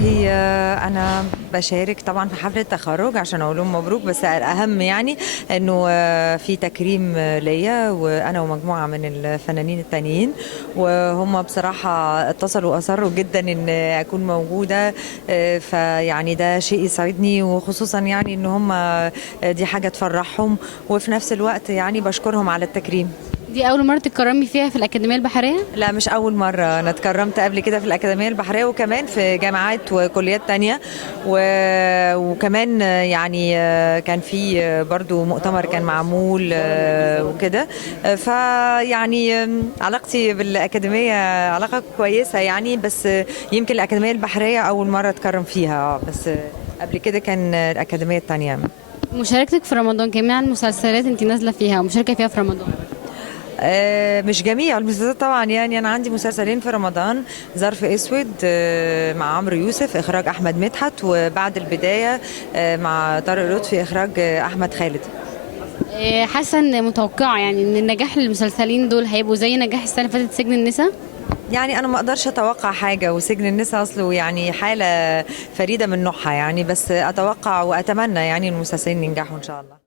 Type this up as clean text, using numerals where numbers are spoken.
والله أنا باشارك طبعًا في حفلة التخرُّج عشان أقول لهم مبروك، بس الأهم يعني إنه في تكريم ليّا وأنا ومجموعة من الفنانين التانيين، وهُم بصراحة اتصلوا وأصرّوا جدًا إن أكون موجودة. فيعني ده شيء يسعدني، وخصوصًا يعني إن هُم دي حاجة تفرّحهم، وفي نفس الوقت يعني باشكرهم على التكريم. دي أول مرة تتكرمي فيها في الأكاديمية البحرية؟ لأ مش أول مرّة، أنا اتكرّمت قبل كده في الأكاديمية البحرية وكمان في جامعات وكُلّيات تانية، و وكمان يعني كان في برضه مؤتمر كان معمول وكده. فيعني علاقتي بالأكاديمية علاقة كويسة يعني، بس يمكن الأكاديمية البحرية أول مرّة أتكرّم فيها بس قبل كده كان الأكاديمية التانية. مشاركتك في رمضان جميع المسلسلات انت نازلة فيها ومشاركة فيها في رمضان؟ مش جميع المسلسلات طبعا، يعني انا عندي مسلسلين في رمضان: ظرف اسود مع عمرو يوسف اخراج احمد مدحت، وبعد البدايه مع طارق لطفي اخراج احمد خالد. حاسة ان متوقعة يعني ان النجاح المسلسلين دول هيبقوا زي نجاح السنة اللي فاتت سجن النساء؟ يعني انا ما اقدرش اتوقع حاجه، وسجن النساء اصله يعني حاله فريده من نوعها يعني، بس اتوقع واتمنى يعني المسلسلين ينجحوا ان شاء الله.